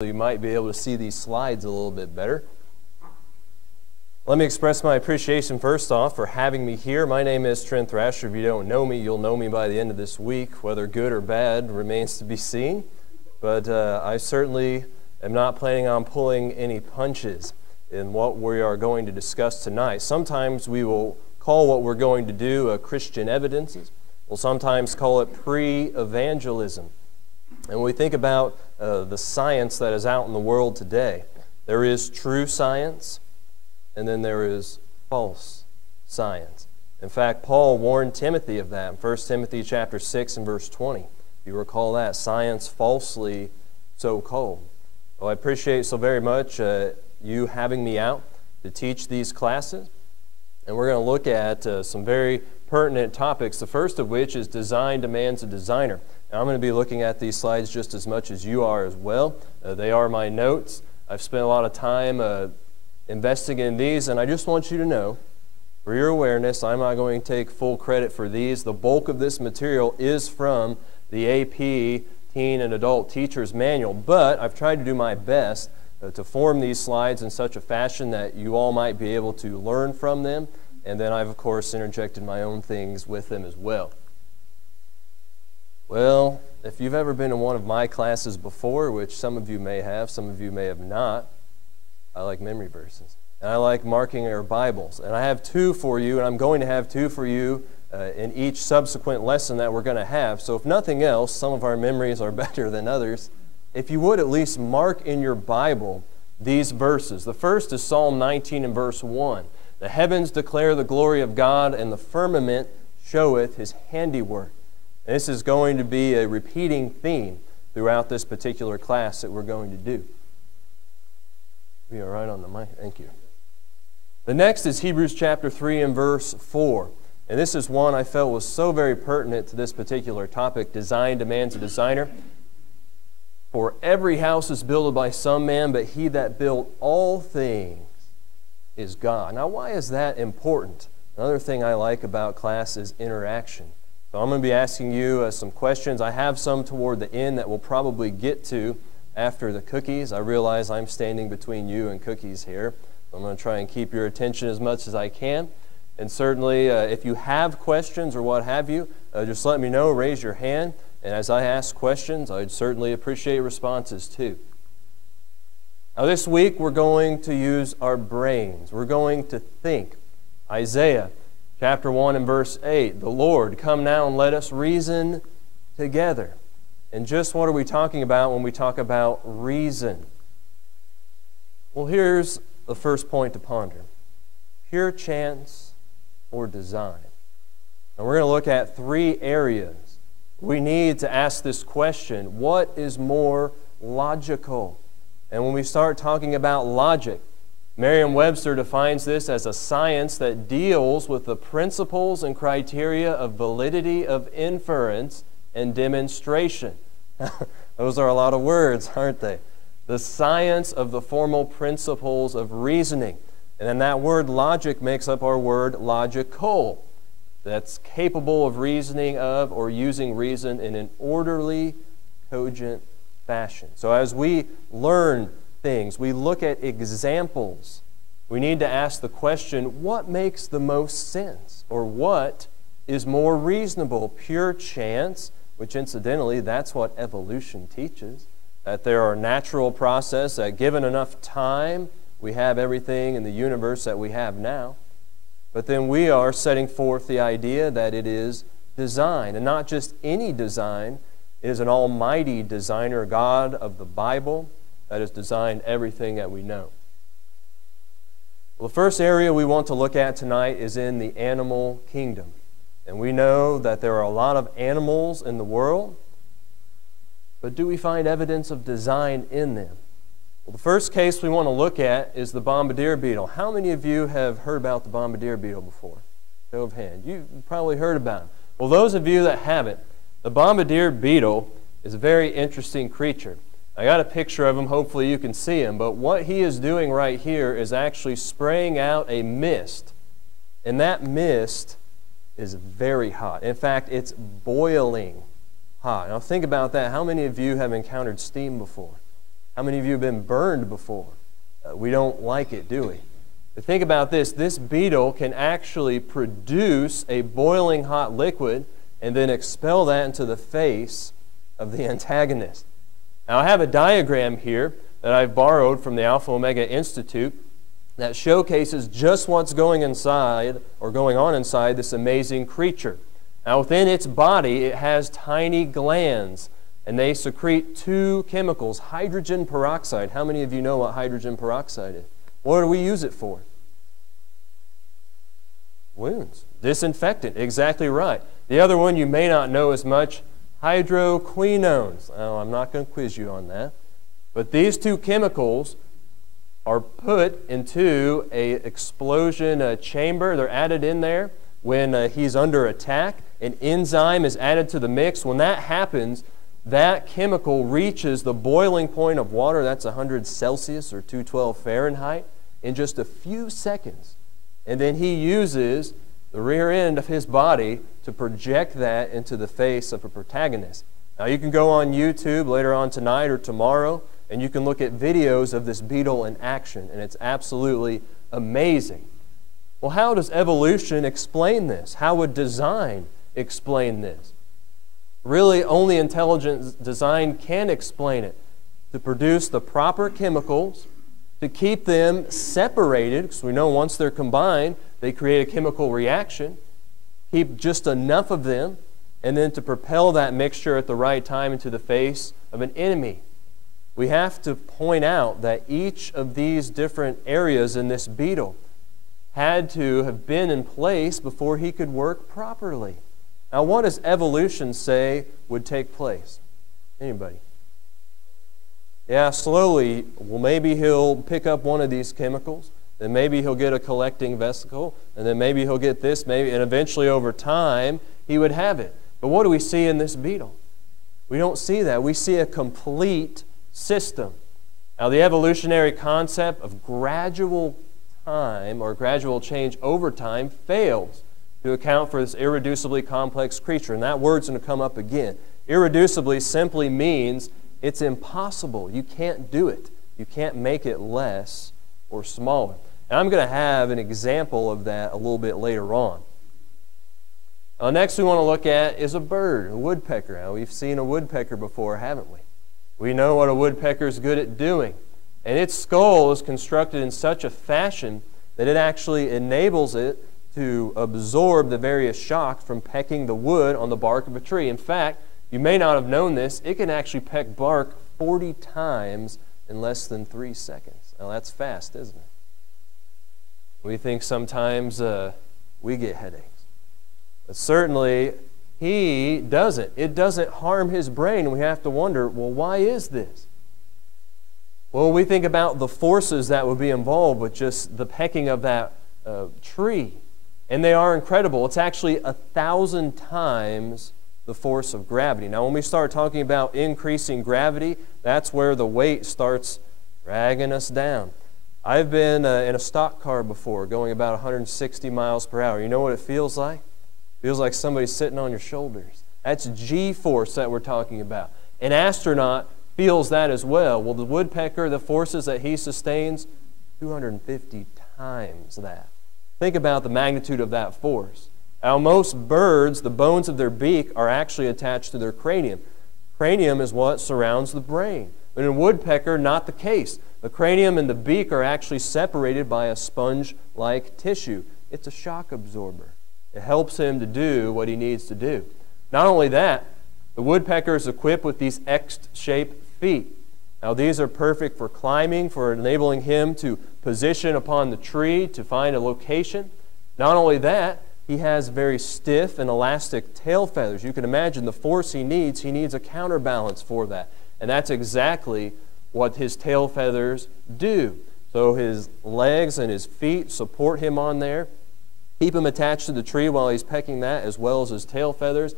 You might be able to see these slides a little bit better. Let me express my appreciation first off for having me here. My name is Trent Thrasher. If you don't know me, you'll know me by the end of this week. Whether good or bad remains to be seen. But I certainly am not planning on pulling any punches in what we are going to discuss tonight. Sometimes we will call what we're going to do Christian evidences. We'll sometimes call it pre-evangelism. And when we think about the science that is out in the world today, there is true science, and then there is false science. In fact, Paul warned Timothy of that in 1 Timothy chapter 6 and verse 20. If you recall that, science falsely so called. Well, I appreciate so very much you having me out to teach these classes. And we're going to look at some very pertinent topics, the first of which is design demands a designer. And I'm going to be looking at these slides just as much as you are as well. They are my notes. I've spent a lot of time investing in these, and I just want you to know, for your awareness, I'm not going to take full credit for these. The bulk of this material is from the AP Teen and Adult Teacher's Manual, but I've tried to do my best to form these slides in such a fashion that you all might be able to learn from them, and then I've, of course, interjected my own things with them as well. Well, if you've ever been in one of my classes before, which some of you may have, some of you may have not, I like memory verses. And I like marking our Bibles. And I have two for you, and I'm going to have two for you in each subsequent lesson that we're going to have. So if nothing else, some of our memories are better than others. If you would at least mark in your Bible these verses. The first is Psalm 19 and verse 1. The heavens declare the glory of God, and the firmament showeth his handiwork. And this is going to be a repeating theme throughout this particular class that we're going to do. We are right on the mic. Thank you. The next is Hebrews chapter 3 and verse 4. And this is one I felt was so very pertinent to this particular topic. Design demands a designer. For every house is builded by some man, but he that built all things is God. Now, why is that important? Another thing I like about class is interaction. So I'm going to be asking you some questions. I have some toward the end that we'll probably get to after the cookies. I realize I'm standing between you and cookies here. So I'm going to try and keep your attention as much as I can. And certainly, if you have questions or what have you, just let me know, raise your hand. And as I ask questions, I'd certainly appreciate responses too. Now this week, we're going to use our brains. We're going to think. Isaiah Chapter 1 and verse 8, the Lord, come now and let us reason together. And just what are we talking about when we talk about reason? Well, here's the first point to ponder. Pure chance or design? And we're going to look at three areas. We need to ask this question, what is more logical? And when we start talking about logic, Merriam-Webster defines this as a science that deals with the principles and criteria of validity of inference and demonstration. Those are a lot of words, aren't they? The science of the formal principles of reasoning. And then that word logic makes up our word logical. That's capable of reasoning of or using reason in an orderly, cogent fashion. So as we learn things, we look at examples, we need to ask the question, what makes the most sense? Or what is more reasonable? Pure chance, which incidentally, that's what evolution teaches, that there are natural processes that given enough time, we have everything in the universe that we have now. But then we are setting forth the idea that it is design, and not just any design. It is an almighty designer, God of the Bible, that has designed everything that we know. Well, the first area we want to look at tonight is in the animal kingdom. And we know that there are a lot of animals in the world, but do we find evidence of design in them? Well, the first case we want to look at is the bombardier beetle. How many of you have heard about the bombardier beetle before? Show of hands. You've probably heard about it. Well, those of you that haven't, the bombardier beetle is a very interesting creature. I got a picture of him. Hopefully you can see him. But what he is doing right here is actually spraying out a mist. And that mist is very hot. In fact, it's boiling hot. Now think about that. How many of you have encountered steam before? How many of you have been burned before? We don't like it, do we? But think about this. This beetle can actually produce a boiling hot liquid and then expel that into the face of the antagonist. Now, I have a diagram here that I've borrowed from the Alpha Omega Institute that showcases just what's going inside or going on inside this amazing creature. Now, within its body, it has tiny glands, and they secrete two chemicals, hydrogen peroxide. How many of you know what hydrogen peroxide is? What do we use it for? Wounds. Disinfectant, exactly right. The other one you may not know as much, hydroquinones. Oh, I'm not going to quiz you on that. But these two chemicals are put into an explosion chamber. They're added in there when he's under attack. An enzyme is added to the mix. When that happens, that chemical reaches the boiling point of water. That's 100 Celsius or 212 Fahrenheit in just a few seconds. And then he uses the rear end of his body to project that into the face of a protagonist. Now, you can go on YouTube later on tonight or tomorrow, and you can look at videos of this beetle in action, and it's absolutely amazing. Well, how does evolution explain this? How would design explain this? Really, only intelligent design can explain it. To produce the proper chemicals, to keep them separated, because we know once they're combined, they create a chemical reaction, keep just enough of them, and then to propel that mixture at the right time into the face of an enemy. We have to point out that each of these different areas in this beetle had to have been in place before he could work properly. Now, what does evolution say would take place? Anybody? Yeah, slowly. Well, maybe he'll pick up one of these chemicals, then maybe he'll get a collecting vesicle, and then maybe he'll get this, maybe, and eventually over time, he would have it. But what do we see in this beetle? We don't see that. We see a complete system. Now, the evolutionary concept of gradual time or gradual change over time fails to account for this irreducibly complex creature. And that word's going to come up again. Irreducibly simply means it's impossible. You can't do it. You can't make it less or smaller. And I'm going to have an example of that a little bit later on. Next we want to look at is a bird, a woodpecker. Now, we've seen a woodpecker before, haven't we? We know what a woodpecker is good at doing. And its skull is constructed in such a fashion that it actually enables it to absorb the various shocks from pecking the wood on the bark of a tree. In fact, you may not have known this, it can actually peck bark 40 times in less than 3 seconds. Now, that's fast, isn't it? We think sometimes we get headaches. But certainly, he doesn't. It doesn't harm his brain, and we have to wonder, well, why is this? Well, we think about the forces that would be involved with just the pecking of that tree, and they are incredible. It's actually 1,000 times the force of gravity. Now, when we start talking about increasing gravity, that's where the weight starts dragging us down. I've been in a stock car before, going about 160 miles per hour. You know what it feels like? It feels like somebody's sitting on your shoulders. That's G-force that we're talking about. An astronaut feels that as well. Well, the woodpecker, the forces that he sustains, 250 times that. Think about the magnitude of that force. Now, most birds, the bones of their beak are actually attached to their cranium. Cranium is what surrounds the brain. But in a woodpecker, not the case. The cranium and the beak are actually separated by a sponge-like tissue. It's a shock absorber. It helps him to do what he needs to do. Not only that, the woodpecker is equipped with these X-shaped feet. Now, these are perfect for climbing, for enabling him to position upon the tree to find a location. Not only that, he has very stiff and elastic tail feathers. You can imagine the force he needs a counterbalance for that. And that's exactly what his tail feathers do. So his legs and his feet support him on there, keep him attached to the tree while he's pecking that, as well as his tail feathers.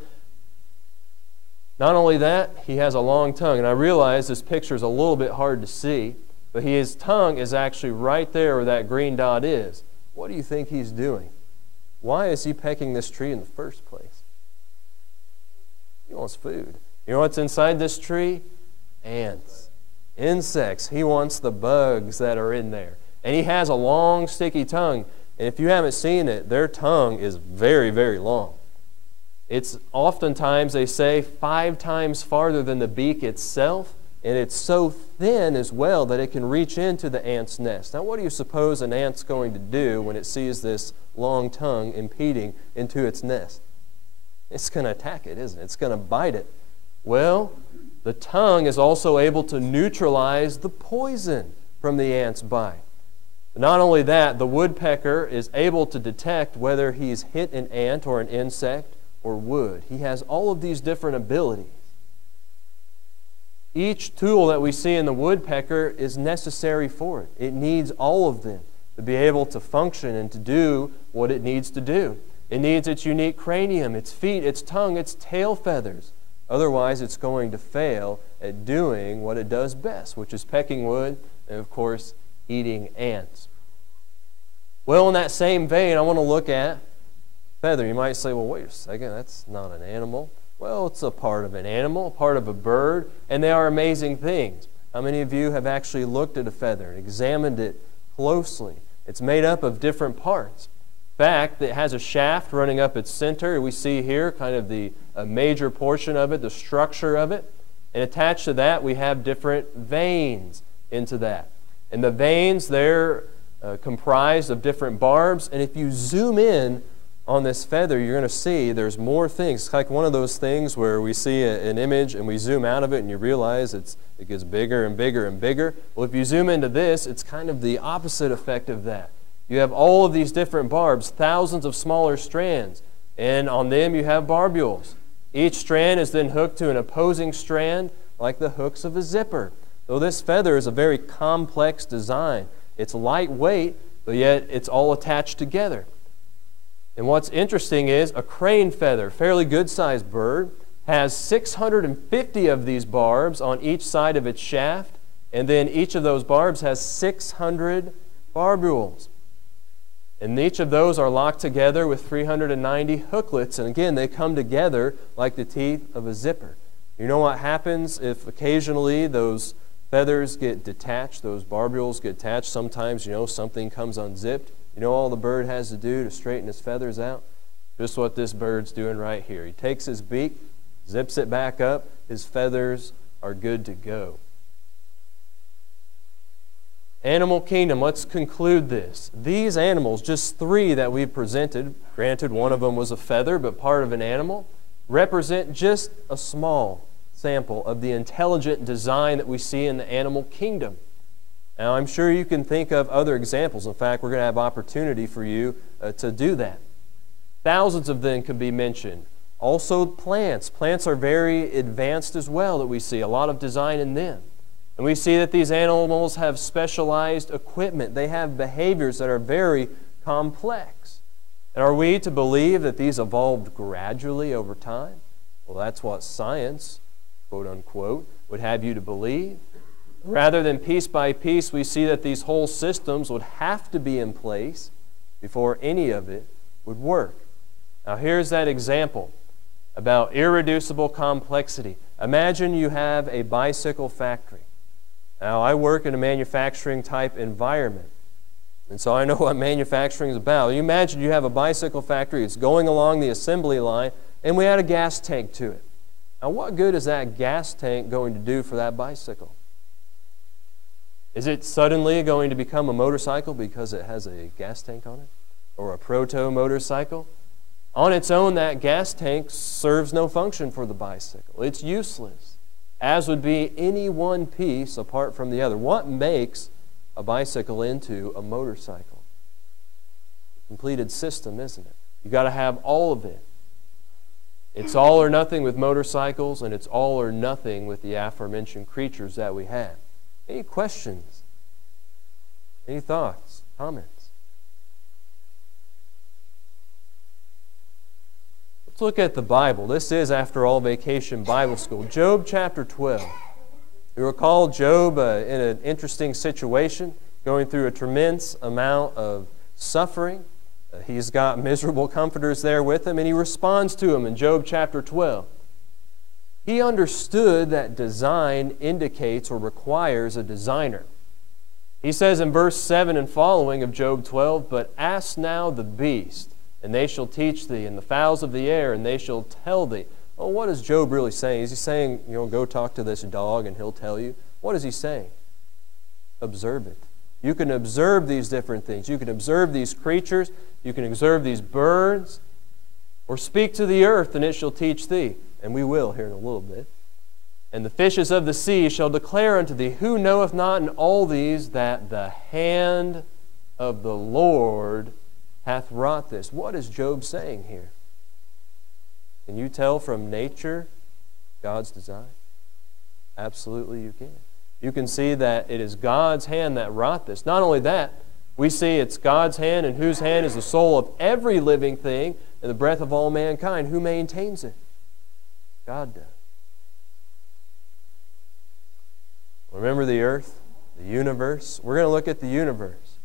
Not only that, he has a long tongue. And I realize this picture is a little bit hard to see, but his tongue is actually right there where that green dot is. What do you think he's doing? Why is he pecking this tree in the first place? He wants food. You know what's inside this tree? Ants. insects. He wants the bugs that are in there. And he has a long, sticky tongue. And if you haven't seen it, their tongue is very, very long. It's oftentimes, they say, 5 times farther than the beak itself. And it's so thin as well that it can reach into the ant's nest. Now, what do you suppose an ant's going to do when it sees this long tongue impeding into its nest? It's going to attack it, isn't it? It's going to bite it. Well, the tongue is also able to neutralize the poison from the ant's bite. Not only that, the woodpecker is able to detect whether he's hit an ant or an insect or wood. He has all of these different abilities. Each tool that we see in the woodpecker is necessary for it. It needs all of them to be able to function and to do what it needs to do. It needs its unique cranium, its feet, its tongue, its tail feathers. Otherwise, it's going to fail at doing what it does best, which is pecking wood and, of course, eating ants. Well, in that same vein, I want to look at feather. You might say, well, wait a second, that's not an animal. Well, it's a part of an animal, a part of a bird, and they are amazing things. How many of you have actually looked at a feather and examined it closely? It's made up of different parts. In fact, it has a shaft running up its center. We see here kind of a major portion of it, the structure of it. And attached to that, we have different veins into that. And the veins, they're comprised of different barbs. And if you zoom in on this feather, you're going to see there's more things. It's like one of those things where we see an image and we zoom out of it and you realize it gets bigger and bigger and bigger. Well, if you zoom into this, it's kind of the opposite effect of that. You have all of these different barbs, thousands of smaller strands, and on them you have barbules. Each strand is then hooked to an opposing strand like the hooks of a zipper. Though this feather is a very complex design. It's lightweight, but yet it's all attached together. And what's interesting is a crane feather, fairly good-sized bird, has 650 of these barbs on each side of its shaft, and then each of those barbs has 600 barbules. And each of those are locked together with 390 hooklets, and again, they come together like the teeth of a zipper. You know what happens if occasionally those feathers get detached, those barbules get detached? Sometimes, something comes unzipped. You know all the bird has to do to straighten his feathers out? Just what this bird's doing right here. He takes his beak, zips it back up, his feathers are good to go. Animal kingdom, let's conclude this. These animals, just 3 that we've presented, granted one of them was a feather, but part of an animal, represent just a small sample of the intelligent design that we see in the animal kingdom. Now, I'm sure you can think of other examples. In fact, we're going to have opportunity for you to do that. Thousands of them could be mentioned. Also, plants. Plants are very advanced as well that we see. A lot of design in them. And we see that these animals have specialized equipment. They have behaviors that are very complex. And are we to believe that these evolved gradually over time? Well, that's what science, quote unquote, would have you to believe. Rather than piece by piece, we see that these whole systems would have to be in place before any of it would work. Now, here's that example about irreducible complexity. Imagine you have a bicycle factory. Now, I work in a manufacturing type environment, and so I know what manufacturing is about. You imagine you have a bicycle factory. It's going along the assembly line, and we add a gas tank to it. Now, what good is that gas tank going to do for that bicycle? Is it suddenly going to become a motorcycle because it has a gas tank on it? Or a proto-motorcycle? On its own, that gas tank serves no function for the bicycle. It's useless, as would be any one piece apart from the other. What makes a bicycle into a motorcycle? A completed system, isn't it? You've got to have all of it. It's all or nothing with motorcycles, and it's all or nothing with the aforementioned creatures that we have. Any questions? Any thoughts? Comments? Let's look at the Bible. This is, after all, Vacation Bible School. Job chapter 12. You recall Job in an interesting situation, going through a tremendous amount of suffering. He's got miserable comforters there with him, and he responds to them in Job chapter 12. He understood that design indicates or requires a designer. He says in verse 7 and following of Job 12, "But ask now the beast, and they shall teach thee, and the fowls of the air, and they shall tell thee." Well, what is Job really saying? Is he saying, go talk to this dog and he'll tell you? What is he saying? Observe it. You can observe these different things. You can observe these creatures. You can observe these birds. Or speak to the earth, and it shall teach thee. And we will here in a little bit. "And the fishes of the sea shall declare unto thee, who knoweth not in all these that the hand of the Lord hath wrought this?" What is Job saying here? Can you tell from nature God's design? Absolutely you can. You can see that it is God's hand that wrought this. Not only that, we see it's God's hand, and whose hand is the soul of every living thing and the breath of all mankind. Who maintains it? God does. Remember the earth, the universe? We're going to look at the universe.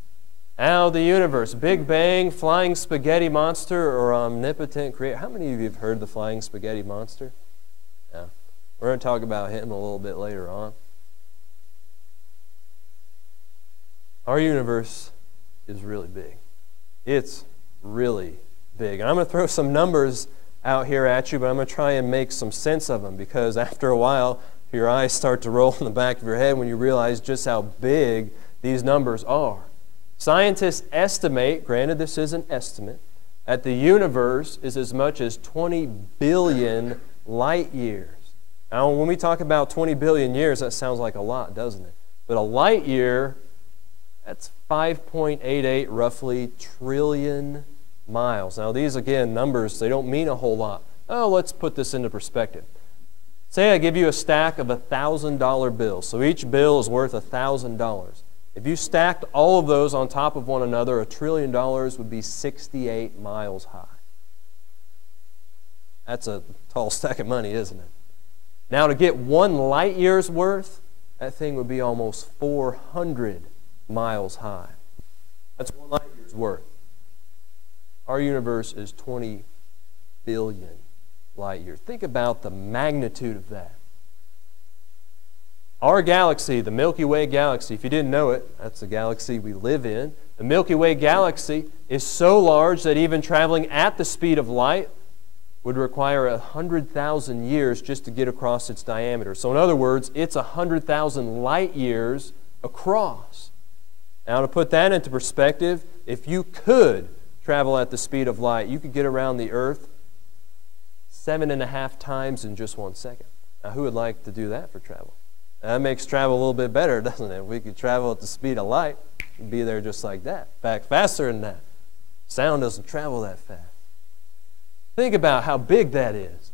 Now the universe, Big Bang, flying spaghetti monster, or omnipotent creator. How many of you have heard the flying spaghetti monster? Yeah. We're going to talk about him a little bit later on. Our universe is really big. It's really big. And I'm going to throw some numbers out here at you, but I'm going to try and make some sense of them, because after a while, your eyes start to roll in the back of your head when you realize just how big these numbers are. Scientists estimate, granted this is an estimate, that the universe is as much as 20 billion light years. Now, when we talk about 20 billion years, that sounds like a lot, doesn't it? But a light year, that's 5.88 roughly trillion miles. Now, these, again, numbers, they don't mean a whole lot. Oh, let's put this into perspective. Say I give you a stack of $1,000 bills. So each bill is worth $1,000. If you stacked all of those on top of one another, $1 trillion would be 68 miles high. That's a tall stack of money, isn't it? Now, to get 1 light year's worth, that thing would be almost 400 miles high. That's 1 light year's worth. Our universe is 20 billion light years. Think about the magnitude of that. Our galaxy, the Milky Way galaxy, if you didn't know it, that's the galaxy we live in. The Milky Way galaxy is so large that even traveling at the speed of light would require 100,000 years just to get across its diameter. So in other words, it's 100,000 light years across. Now, to put that into perspective, if you could travel at the speed of light, you could get around the Earth 7.5 times in just 1 second. Now, who would like to do that for travel? That makes travel a little bit better, doesn't it? We could travel at the speed of light and be there just like that. In fact, faster than that. Sound doesn't travel that fast. Think about how big that is.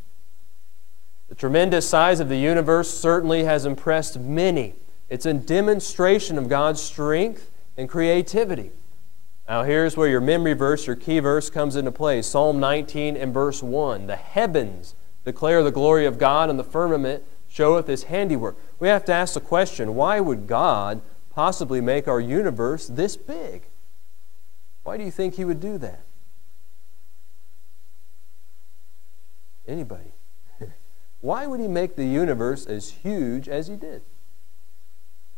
The tremendous size of the universe certainly has impressed many. It's a demonstration of God's strength and creativity. Now here's where your memory verse, your key verse, comes into play. Psalm 19 and verse 1. "The heavens declare the glory of God, and the firmament showeth His handiwork." We have to ask the question, why would God possibly make our universe this big? Why do you think He would do that? Anybody? Why would He make the universe as huge as He did?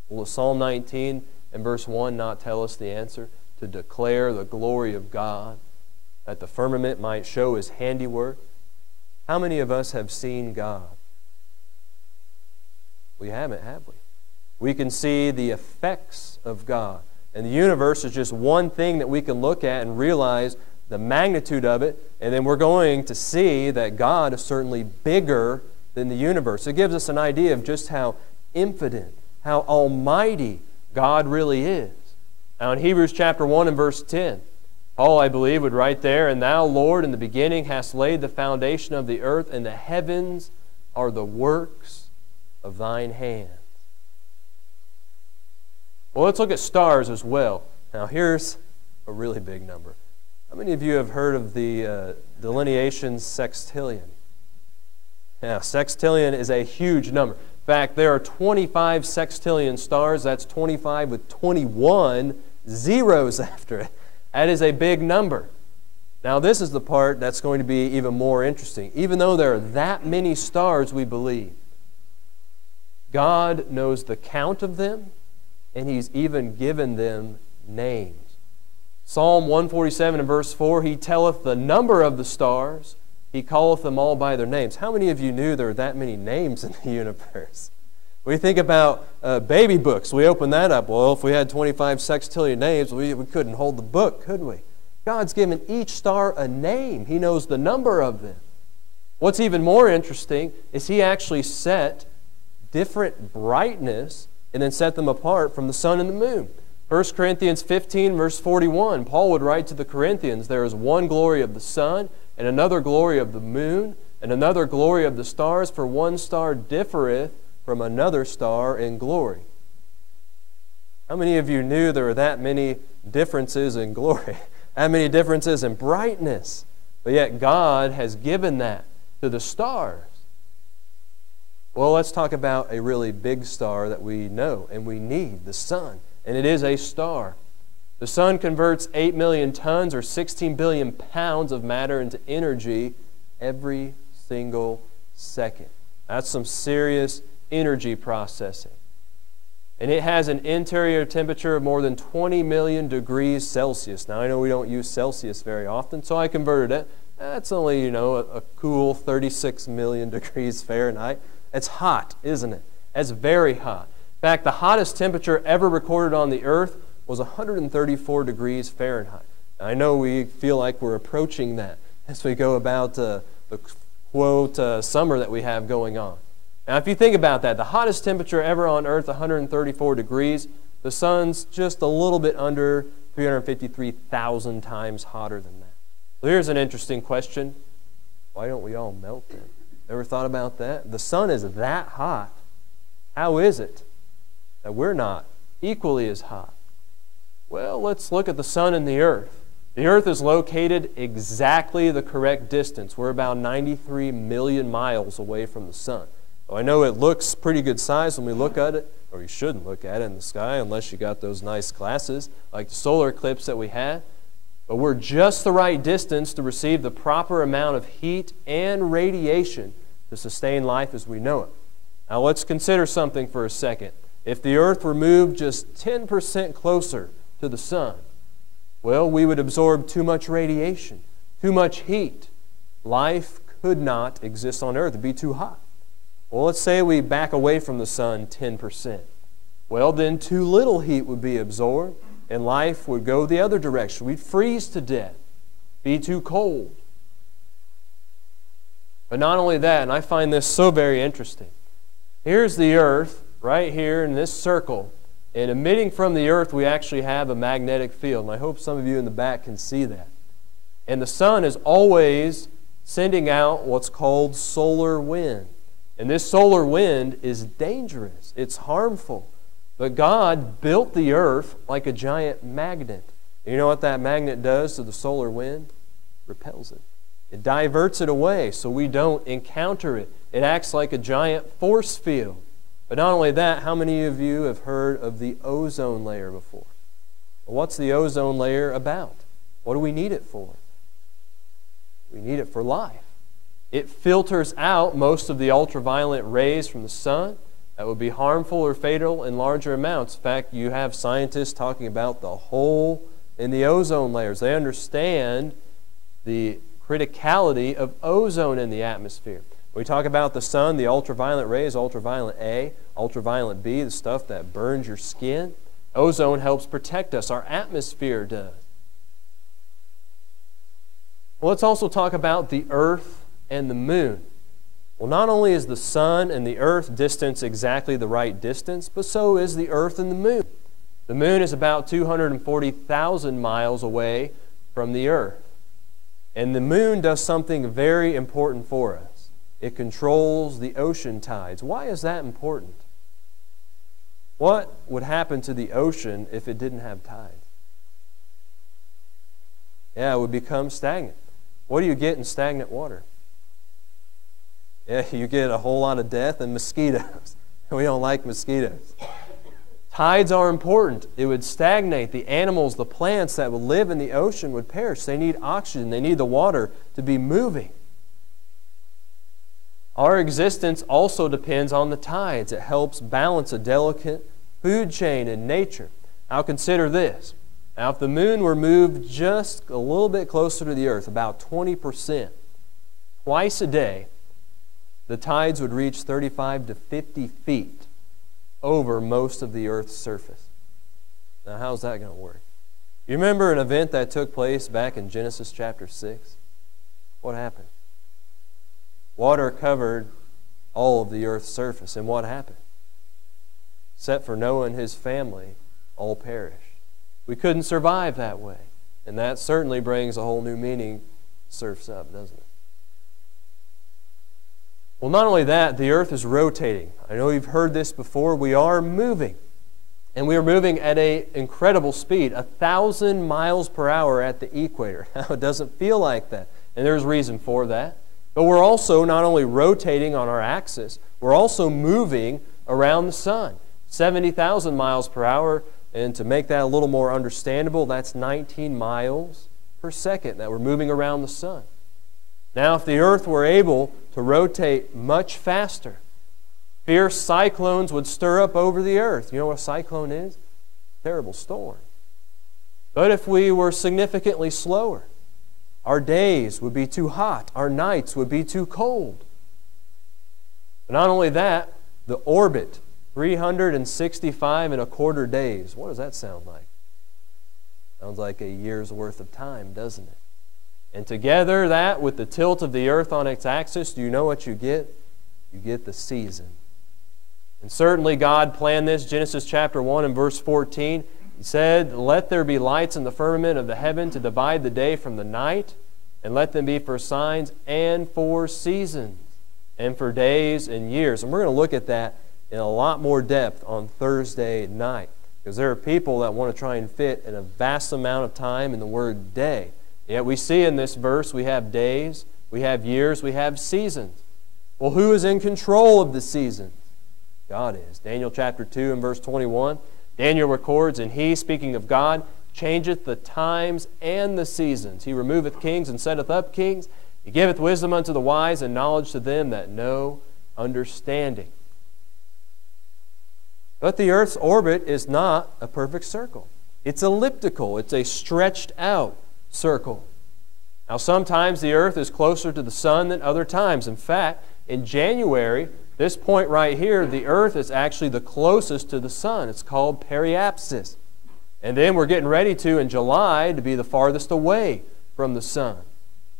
Will Psalm 19 and verse 1 not tell us the answer? To declare the glory of God, that the firmament might show His handiwork. How many of us have seen God? We haven't, have we? We can see the effects of God. And the universe is just one thing that we can look at and realize the magnitude of it, and then we're going to see that God is certainly bigger than the universe. It gives us an idea of just how infinite, how almighty God really is. Now in Hebrews chapter 1 and verse 10, Paul, I believe, would write there, "And thou, Lord, in the beginning hast laid the foundation of the earth, and the heavens are the works of thine hands." Well, let's look at stars as well. Now here's a really big number. How many of you have heard of the delineation sextillion? Now, sextillion is a huge number. In fact, there are 25 sextillion stars. That's 25 with 21 zeros after it. That is a big number. Now, this is the part that's going to be even more interesting. Even though there are that many stars, we believe, God knows the count of them, and He's even given them names. Psalm 147 and verse 4, He telleth the number of the stars, He calleth them all by their names. How many of you knew there are that many names in the universe? We think about baby books. We open that up. Well, if we had 25 sextillion names, we couldn't hold the book, could we? God's given each star a name. He knows the number of them. What's even more interesting is He actually set different brightness and then set them apart from the sun and the moon. 1 Corinthians 15, verse 41, Paul would write to the Corinthians, there is one glory of the sun, and another glory of the moon, and another glory of the stars, for one star differeth from another star in glory. How many of you knew there were that many differences in glory? That many differences in brightness? But yet God has given that to the stars. Well, let's talk about a really big star that we know and we need, the sun. And it is a star. The sun converts 8 million tons or 16 billion pounds of matter into energy every single second. That's some serious energy processing. And it has an interior temperature of more than 20 million degrees Celsius. Now, I know we don't use Celsius very often, so I converted it. That's only, a cool 36 million degrees Fahrenheit. It's hot, isn't it? It's very hot. In fact, the hottest temperature ever recorded on the earth was 134 degrees Fahrenheit. Now, I know we feel like we're approaching that as we go about the quote summer that we have going on. Now, if you think about that, the hottest temperature ever on earth, 134 degrees, the sun's just a little bit under 353,000 times hotter than that. So here's an interesting question. Why don't we all melt then? Ever thought about that? The sun is that hot. How is it that we're not equally as hot? Well, let's look at the sun and the earth. The earth is located exactly the correct distance. We're about 93 million miles away from the sun. So I know it looks pretty good size when we look at it, or you shouldn't look at it in the sky unless you got those nice glasses like the solar eclipse that we had. But we're just the right distance to receive the proper amount of heat and radiation to sustain life as we know it. Now let's consider something for a second. If the earth were moved just 10% closer to the sun, well, we would absorb too much radiation, too much heat. Life could not exist on earth. It'd be too hot. Well, let's say we back away from the sun 10%. Well, then too little heat would be absorbed, and life would go the other direction. We'd freeze to death, be too cold. But not only that, and I find this so very interesting. Here's the earth right here in this circle, and emitting from the earth we actually have a magnetic field. And I hope some of you in the back can see that. And the sun is always sending out what's called solar wind. And this solar wind is dangerous. It's harmful. But God built the earth like a giant magnet. And you know what that magnet does to the solar wind? Repels it. It diverts it away so we don't encounter it. It acts like a giant force field. But not only that, how many of you have heard of the ozone layer before? Well, what's the ozone layer about? What do we need it for? We need it for life. It filters out most of the ultraviolet rays from the sun that would be harmful or fatal in larger amounts. In fact, you have scientists talking about the hole in the ozone layers. They understand the criticality of ozone in the atmosphere. We talk about the sun, the ultraviolet rays, ultraviolet A, ultraviolet B, the stuff that burns your skin. Ozone helps protect us. Our atmosphere does. Well, let's also talk about the earth and the moon. Well, not only is the sun and the earth distance exactly the right distance, but so is the earth and the moon. The moon is about 240,000 miles away from the earth. And the moon does something very important for us. It controls the ocean tides. Why is that important? What would happen to the ocean if it didn't have tides? Yeah, it would become stagnant. What do you get in stagnant water? Yeah, you get a whole lot of death and mosquitoes. We don't like mosquitoes. Tides are important. It would stagnate. The animals, the plants that would live in the ocean would perish. They need oxygen. They need the water to be moving. Our existence also depends on the tides. It helps balance a delicate food chain in nature. Now consider this. Now if the moon were moved just a little bit closer to the earth, about 20%, twice a day, the tides would reach 35 to 50 feet over most of the earth's surface. Now how's that going to work? You remember an event that took place back in Genesis chapter 6? What happened? Water covered all of the earth's surface. And what happened? Except for Noah and his family, all perished. We couldn't survive that way. And that certainly brings a whole new meaning to surf's up, doesn't it? Well, not only that, the earth is rotating. I know you've heard this before. We are moving. And we are moving at an incredible speed, 1,000 miles per hour at the equator. Now, it doesn't feel like that. And there's reason for that. But we're also not only rotating on our axis, we're also moving around the sun. 70,000 miles per hour, and to make that a little more understandable, that's 19 miles per second that we're moving around the sun. Now, if the earth were able to rotate much faster, fierce cyclones would stir up over the earth. You know what a cyclone is? Terrible storm. But if we were significantly slower, our days would be too hot. Our nights would be too cold. But not only that, the orbit, 365 and a quarter days. What does that sound like? Sounds like a year's worth of time, doesn't it? And together that with the tilt of the earth on its axis, do you know what you get? You get the season. And certainly God planned this. Genesis chapter 1 and verse 14. He said, "Let there be lights in the firmament of the heaven to divide the day from the night, and let them be for signs and for seasons, and for days and years." And we're going to look at that in a lot more depth on Thursday night, because there are people that want to try and fit in a vast amount of time in the word day. Yet we see in this verse we have days, we have years, we have seasons. Well, who is in control of the seasons? God is. Daniel chapter 2 and verse 21, Daniel records, "And he," speaking of God, "changeth the times and the seasons. He removeth kings and setteth up kings. He giveth wisdom unto the wise and knowledge to them that know understanding." But the earth's orbit is not a perfect circle. It's elliptical. It's a stretched out circle. Now, sometimes the earth is closer to the sun than other times. In fact, in January, this point right here, the earth is actually the closest to the sun. It's called periapsis. And then we're getting ready to, in July, to be the farthest away from the sun.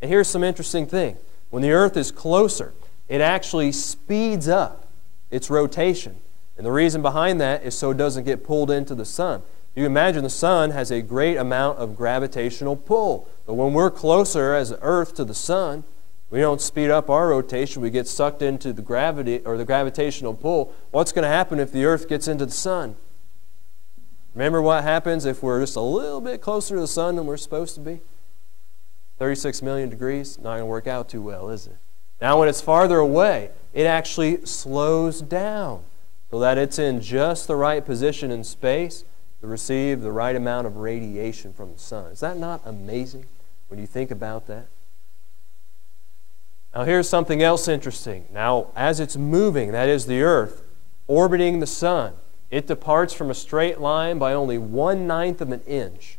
And here's some interesting thing. When the earth is closer, it actually speeds up its rotation. And the reason behind that is so it doesn't get pulled into the sun. You can imagine the sun has a great amount of gravitational pull. But when we're closer as the earth to the sun, we don't speed up our rotation. We get sucked into the gravity or the gravitational pull. What's going to happen if the earth gets into the sun? Remember what happens if we're just a little bit closer to the sun than we're supposed to be? 36 million degrees, not going to work out too well, is it? Now when it's farther away, it actually slows down so that it's in just the right position in space to receive the right amount of radiation from the sun. Is that not amazing when you think about that? Now here's something else interesting. Now as it's moving, that is the earth, orbiting the sun, it departs from a straight line by only 1/9 of an inch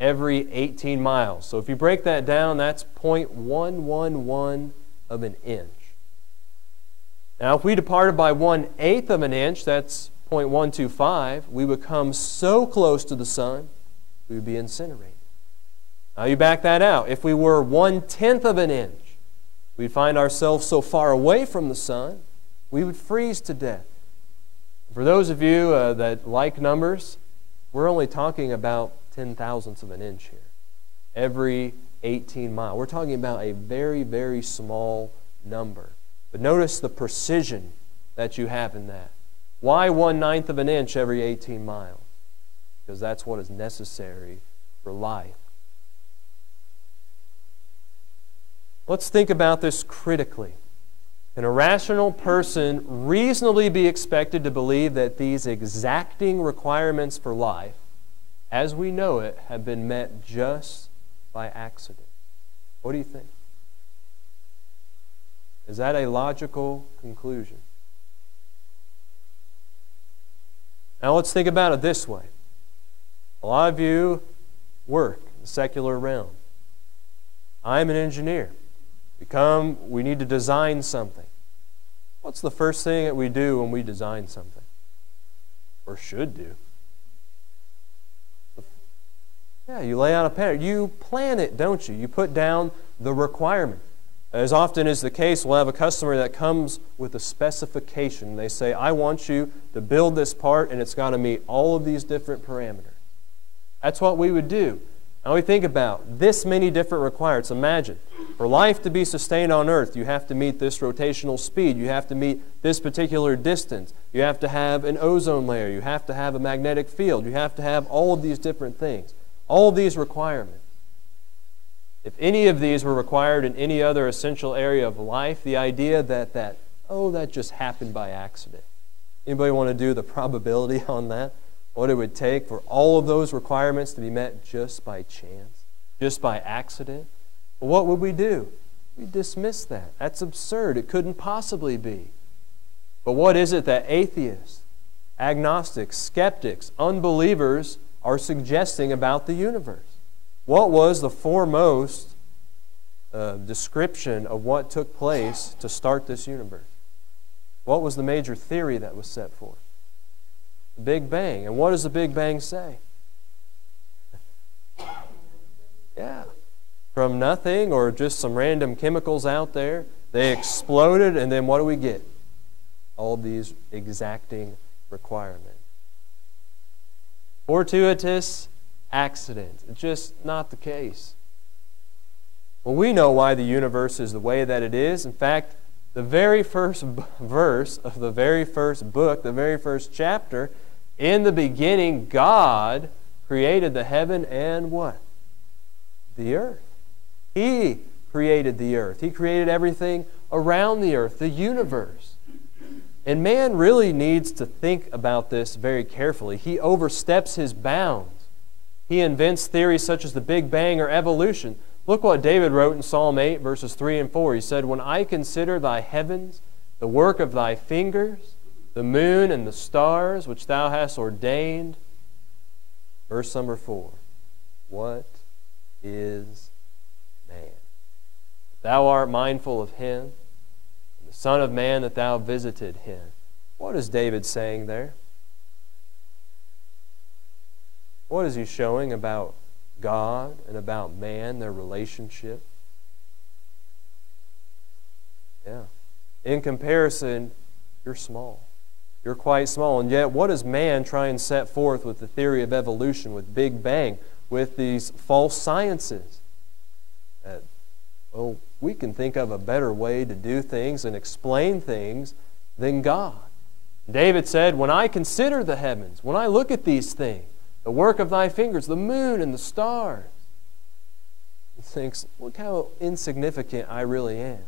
every 18 miles. So if you break that down, that's 0.111 of an inch. Now if we departed by 1/8 of an inch, that's 0.125, we would come so close to the sun, we would be incinerated. Now you back that out. If we were 1/10 of an inch, we'd find ourselves so far away from the sun, we would freeze to death. For those of you that like numbers, we're only talking about 10,000ths of an inch here. Every 18 miles. We're talking about a very, very small number. But notice the precision that you have in that. Why 1/9 of an inch every 18 miles? Because that's what is necessary for life. Let's think about this critically. Can a rational person reasonably be expected to believe that these exacting requirements for life, as we know it, have been met just by accident? What do you think? Is that a logical conclusion? Now let's think about it this way. A lot of you work in the secular realm. I'm an engineer. We need to design something. What's the first thing that we do when we design something? Or should do? Yeah, you lay out a pattern. You plan it, don't you? You put down the requirement. As often is the case, we'll have a customer that comes with a specification. They say, I want you to build this part, and it's got to meet all of these different parameters. That's what we would do. Now we think about this many different requirements. Imagine, for life to be sustained on earth, you have to meet this rotational speed. You have to meet this particular distance. You have to have an ozone layer. You have to have a magnetic field. You have to have all of these different things. All of these requirements. If any of these were required in any other essential area of life, the idea that just happened by accident. Anybody want to do the probability on that? What it would take for all of those requirements to be met just by chance, just by accident? Well, what would we do? We'd dismiss that. That's absurd. It couldn't possibly be. But what is it that atheists, agnostics, skeptics, unbelievers are suggesting about the universe? What was the foremost description of what took place to start this universe? What was the major theory that was set forth? The Big Bang. And what does the Big Bang say? Yeah. From nothing or just some random chemicals out there, they exploded, and then what do we get? All these exacting requirements. Fortuitous accident. It's just not the case. Well, we know why the universe is the way that it is. In fact, the very first verse of the very first book, the very first chapter, in the beginning, God created the heaven and what? The earth. He created the earth. He created everything around the earth, the universe. And man really needs to think about this very carefully. He oversteps his bounds. He invents theories such as the Big Bang or evolution. Look what David wrote in Psalm 8, verses 3 and 4. He said, when I consider thy heavens, the work of thy fingers, the moon and the stars which thou hast ordained. Verse number 4. What is man? Thou art mindful of him, and the Son of Man that thou visited him. What is David saying there? What is he showing about God and about man, their relationship? Yeah. In comparison, you're small. You're quite small. And yet, what does man try and set forth with the theory of evolution, with Big Bang, with these false sciences? We can think of a better way to do things and explain things than God. David said, when I consider the heavens, when I look at these things, the work of thy fingers, the moon and the stars, he thinks, look how insignificant I really am.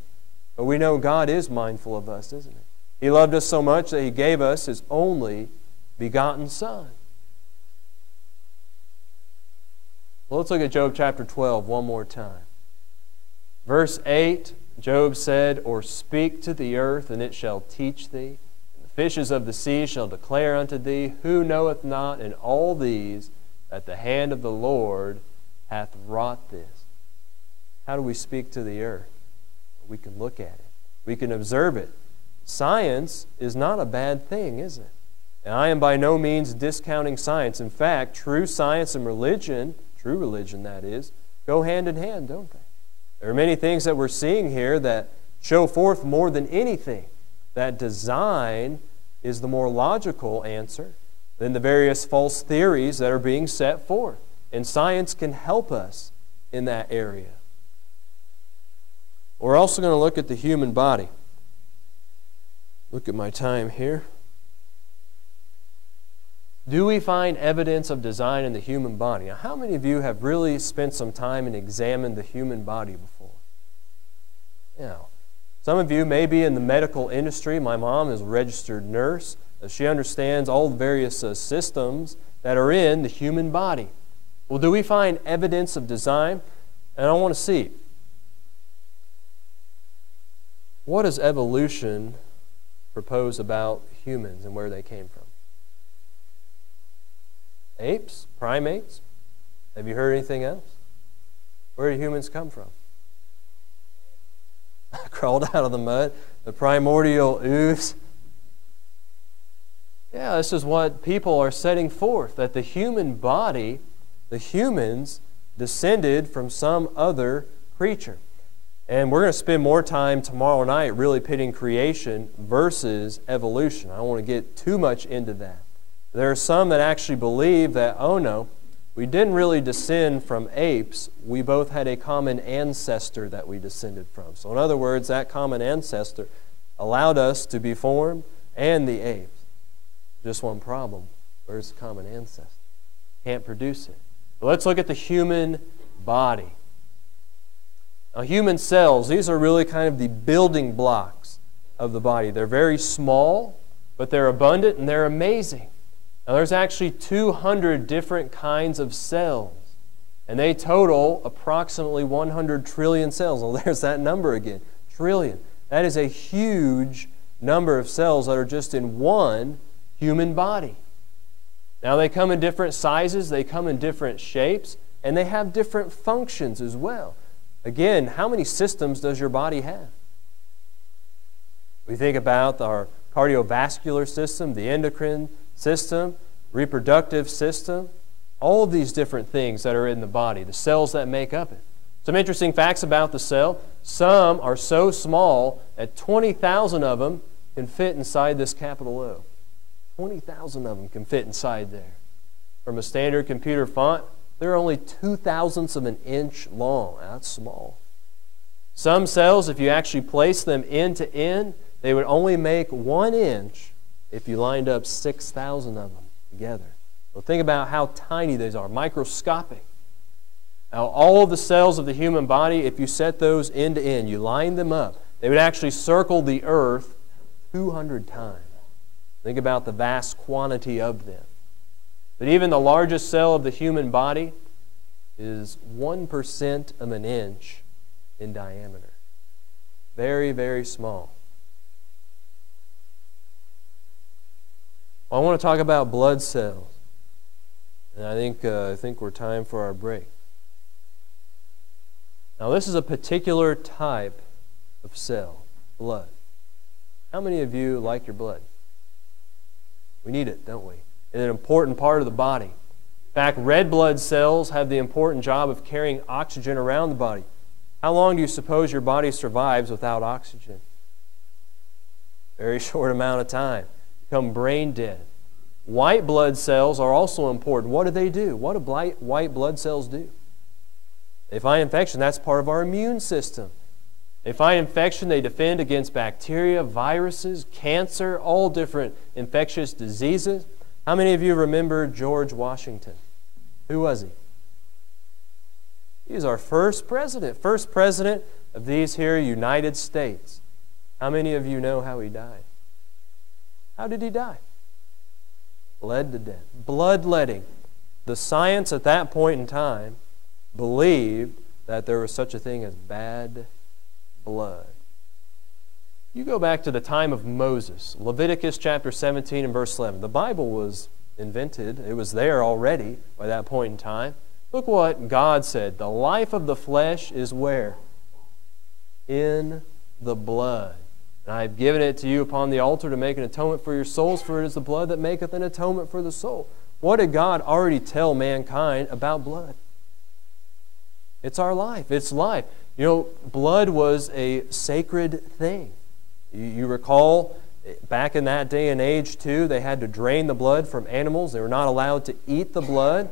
But we know God is mindful of us, isn't He? He loved us so much that He gave us His only begotten Son. Well, let's look at Job chapter 12 one more time. Verse 8, Job said, or speak to the earth, and it shall teach thee. And the fishes of the sea shall declare unto thee, who knoweth not in all these that the hand of the Lord hath wrought this. How do we speak to the earth? We can look at it. We can observe it. Science is not a bad thing, is it? And I am by no means discounting science. In fact, true science and religion, true religion that is, go hand in hand, don't they? There are many things that we're seeing here that show forth more than anything that design is the more logical answer than the various false theories that are being set forth. And science can help us in that area. We're also going to look at the human body. Look at my time here. Do we find evidence of design in the human body? Now, how many of you have really spent some time and examined the human body before? Some of you may be in the medical industry. My mom is a registered nurse. She understands all the various systems that are in the human body. Well, do we find evidence of design? And I want to see. What does evolution propose about humans and where they came from? Apes? Primates? Have you heard anything else? Where do humans come from? Crawled out of the mud, the primordial ooze. Yeah, this is what people are setting forth, that the human body, the humans, descended from some other creature. And we're going to spend more time tomorrow night really pitting creation versus evolution. I don't want to get too much into that. There are some that actually believe that, oh no, we didn't really descend from apes. We both had a common ancestor that we descended from. So in other words, that common ancestor allowed us to be formed and the apes. Just one problem. Where's the common ancestor? Can't produce it. But let's look at the human body. Now, human cells, these are really kind of the building blocks of the body. They're very small, but they're abundant and they're amazing. Now, there's actually 200 different kinds of cells, and they total approximately 100 trillion cells. Well, there's that number again, trillion. That is a huge number of cells that are just in one human body. Now, they come in different sizes, they come in different shapes, and they have different functions as well. Again, how many systems does your body have? We think about our cardiovascular system, the endocrine system, reproductive system, all of these different things that are in the body, the cells that make up it. Some interesting facts about the cell. Some are so small that 20,000 of them can fit inside this capital O. 20,000 of them can fit inside there. From a standard computer font, they're only 0.02 of an inch long. That's small. Some cells, if you actually place them end to end, they would only make 1 inch if you lined up 6,000 of them together. So think about how tiny these are, microscopic. Now, all of the cells of the human body, if you set those end to end, you line them up, they would actually circle the earth 200 times. Think about the vast quantity of them. But even the largest cell of the human body is 1% of an inch in diameter. Very, very small. Well, I want to talk about blood cells. And I think we're time for our break. Now, this is a particular type of cell, blood. How many of you like your blood? We need it, don't we? It's an important part of the body. In fact, red blood cells have the important job of carrying oxygen around the body. How long do you suppose your body survives without oxygen? Very short amount of time. Become brain dead. White blood cells are also important. What do? What do white blood cells do? They fight infection. That's part of our immune system. They fight infection. They defend against bacteria, viruses, cancer, all different infectious diseases. How many of you remember George Washington? Who was he? He was our first president of these here United States. How many of you know how he died? How did he die? Bled to death. Bloodletting. The science at that point in time believed that there was such a thing as bad blood. You go back to the time of Moses, Leviticus chapter 17 and verse 11. The Bible was invented. It was there already by that point in time. Look what God said. The life of the flesh is where? In the blood. And I have given it to you upon the altar to make an atonement for your souls, for it is the blood that maketh an atonement for the soul. What did God already tell mankind about blood? It's our life. It's life. You know, blood was a sacred thing. You recall back in that day and age too, they had to drain the blood from animals. They were not allowed to eat the blood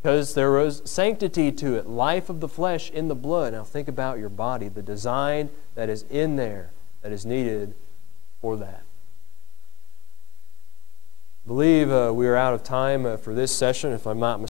because there was sanctity to it, life of the flesh in the blood. Now think about your body, the design that is in there that is needed for that. I believe we are out of time for this session, if I'm not mistaken.